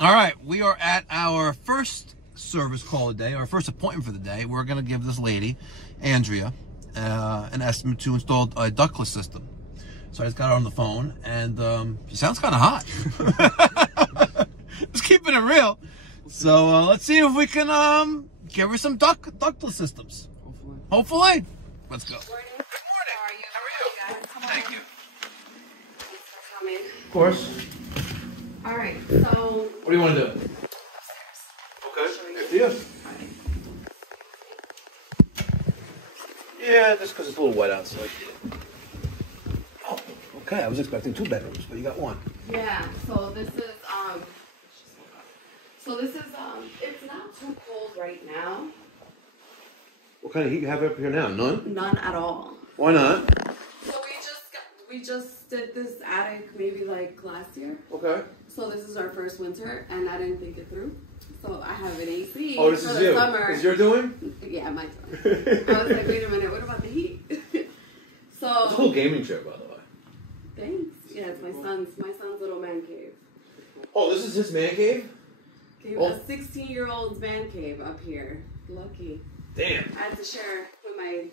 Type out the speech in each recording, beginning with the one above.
All right, we are at our first service call of the day, our first appointment for the day. We're going to give this lady, Andrea, an estimate to install a ductless system. So I just got her on the phone, and she sounds kind of hot. Just keeping it real. So let's see if we can give her some ductless systems. Hopefully. Let's go. Good morning. How are you? Thank you. Thanks for coming. Of course. All right, so... What do you want to do? Okay. Yeah. Yeah, just because it's a little wet outside. Oh, okay. I was expecting 2 bedrooms, but you got 1. Yeah, so this is, it's not too cold right now. What kind of heat you have up here now? None? None at all. Why not? So we just did this attic maybe like last year. Okay. So this is our first winter, and I didn't think it through. So I have an AC oh, this for is the you. summer. This is your doing? Yeah, my turn. I was like, wait a minute, what about the heat? So it's a cool gaming chair, by the way. Thanks. Yeah, it's my son's little man cave. Oh, this is his man cave? A 16-year-old's man cave up here. Lucky. Damn. I had to share with my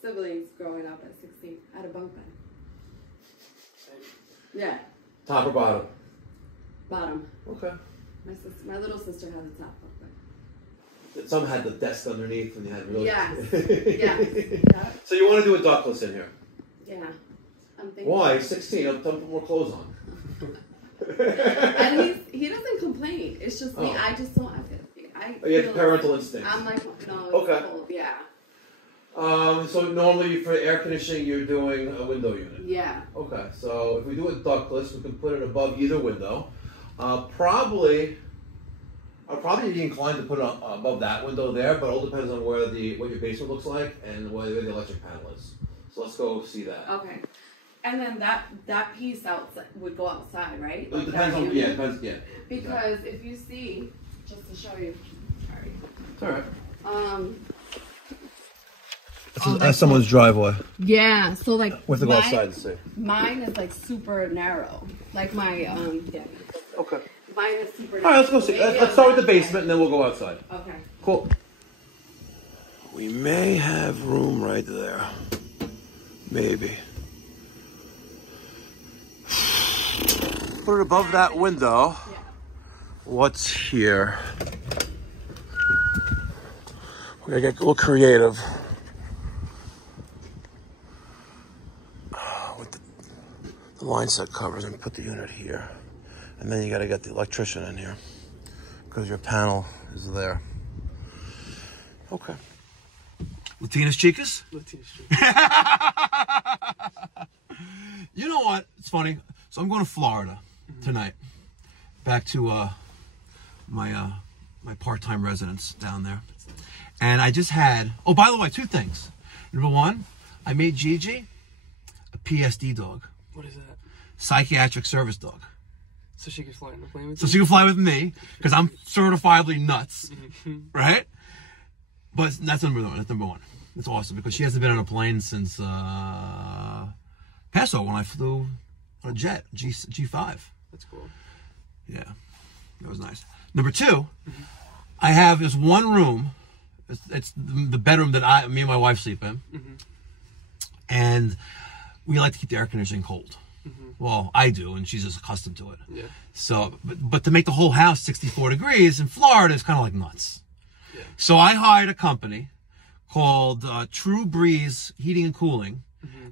siblings growing up at 16. I had a bunk bed. Yeah. Top or bottom? Bottom. Okay. My little sister had the top bunk bed. Some had the desk underneath and you had really... Yes. Yeah. So you want to do a ductless in here? Yeah. I'm thinking... Why? 16. I'll put more clothes on. And he doesn't complain. It's just me. I just don't... You have parental instincts. I'm like, no, it's okay. cold. Yeah. So normally for air conditioning, you're doing a window unit. Yeah. Okay. So if we do it ductless, we can put it above either window. I'd probably be inclined to put it above that window there, but it all depends on what your basement looks like and where the electric panel is. So let's go see that. Okay. And then that piece outside would go outside, right? It depends on, yeah, it depends, yeah. Because if you see, just to show you, sorry. It's all right. That's someone's driveway. Yeah, so like We have to go outside and see. Mine is like super narrow. Like my yeah. Okay. Mine is super narrow. All right, let's go see. Let's start with the basement and then we'll go outside. Okay. Cool. We may have room right there. Maybe. Put it above that window. Yeah. What's here? We're gonna get a little creative. With the line set covers and put the unit here. And then you gotta get the electrician in here because your panel is there. Okay. Latinas Chicas? Latinas Chicas. You know what? It's funny. So I'm going to Florida tonight. Back to my part-time residence down there. And I just had, oh, by the way, 2 things. Number 1, I made Gigi a PSD dog. What is that? Psychiatric service dog. So she can fly in the plane with you? So she can fly with me, because I'm certifiably nuts, right? But that's number 1. That's number 1. It's awesome, because she hasn't been on a plane since Paso when I flew on a jet, G5. That's cool. Yeah, that was nice. Number 2, I have this one room. It's the bedroom that me and my wife sleep in. And we like to keep the air conditioning cold. Well, I do, and she's just accustomed to it. Yeah. So, but to make the whole house 64 degrees in Florida is kind of like nuts. Yeah. So I hired a company called True Breeze Heating and Cooling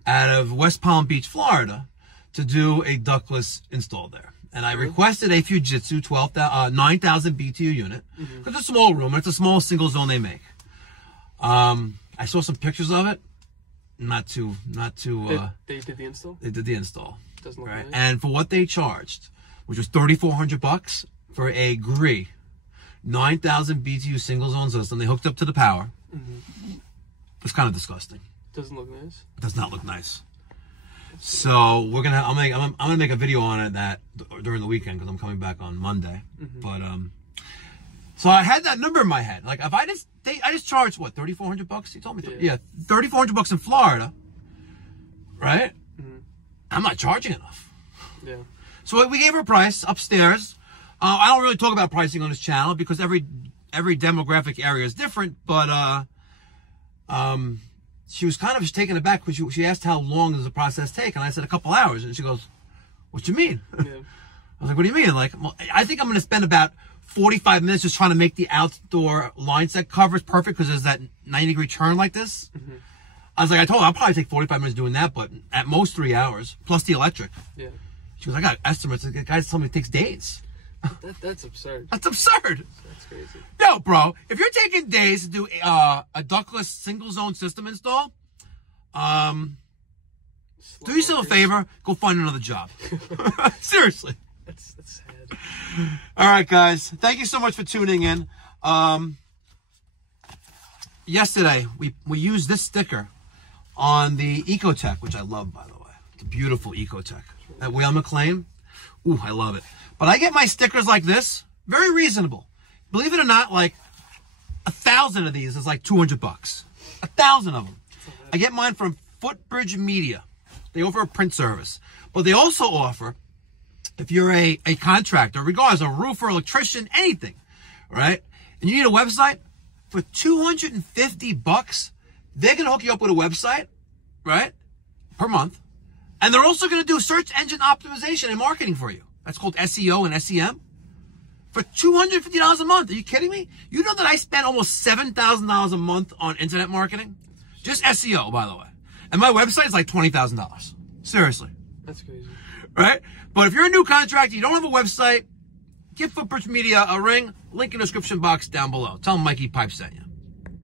out of West Palm Beach, Florida, to do a ductless install there. And I requested a Fujitsu 9,000 BTU unit because it's a small room and it's a small single zone they make. I saw some pictures of it. Not too. They did the install. They did the install. Doesn't look right. nice. And for what they charged, which was $3,400 for a GRI 9,000 BTU single zone system, they hooked up to the power. It's kind of disgusting. Doesn't look nice. It does not look nice. So I'm gonna make a video on it during the weekend because I'm coming back on Monday. But so I had that number in my head. Like if I just charged what, $3,400? You told me to. Yeah, $3,400 in Florida, right? I'm not charging enough. Yeah. So we gave her a price upstairs. I don't really talk about pricing on this channel because every demographic area is different, but she was kind of taken aback because she asked how long does the process take, and I said a couple hours, and she goes, "What you mean?" Yeah. I was like, "What do you mean?" Like, well, I think I'm going to spend about 45 minutes just trying to make the outdoor line set covers perfect because there's that 90-degree turn like this. Mm-hmm. I was like, I told her I'll probably take 45 minutes doing that, but at most 3 hours plus the electric. Yeah. She goes, I got estimates. The guys told me it takes days. That's absurd. That's absurd. That's crazy. No, bro. If you're taking days to do a ductless single zone system install, do yourself a favor. Go find another job. Seriously. That's sad. All right, guys. Thank you so much for tuning in. Yesterday, we used this sticker on the Ecotech, which I love, by the way. It's a beautiful Ecotech. That Whale McLean. Ooh, I love it. But I get my stickers like this. Very reasonable. Believe it or not, like 1,000 of these is like $200. 1,000 of them. I get mine from Footbridge Media. They offer a print service. But they also offer, if you're a contractor, regardless, a roofer, electrician, anything, right? And you need a website, for $250, they're going to hook you up with a website, right? Per month. And they're also going to do search engine optimization and marketing for you. That's called SEO and SEM. For $250 a month. Are you kidding me? You know that I spend almost $7,000 a month on internet marketing? Just SEO, by the way. And my website is like $20,000. Seriously. That's crazy. Right? But if you're a new contractor, you don't have a website, give Footbridge Media a ring. Link in the description box down below. Tell them Mikey Pipes sent you.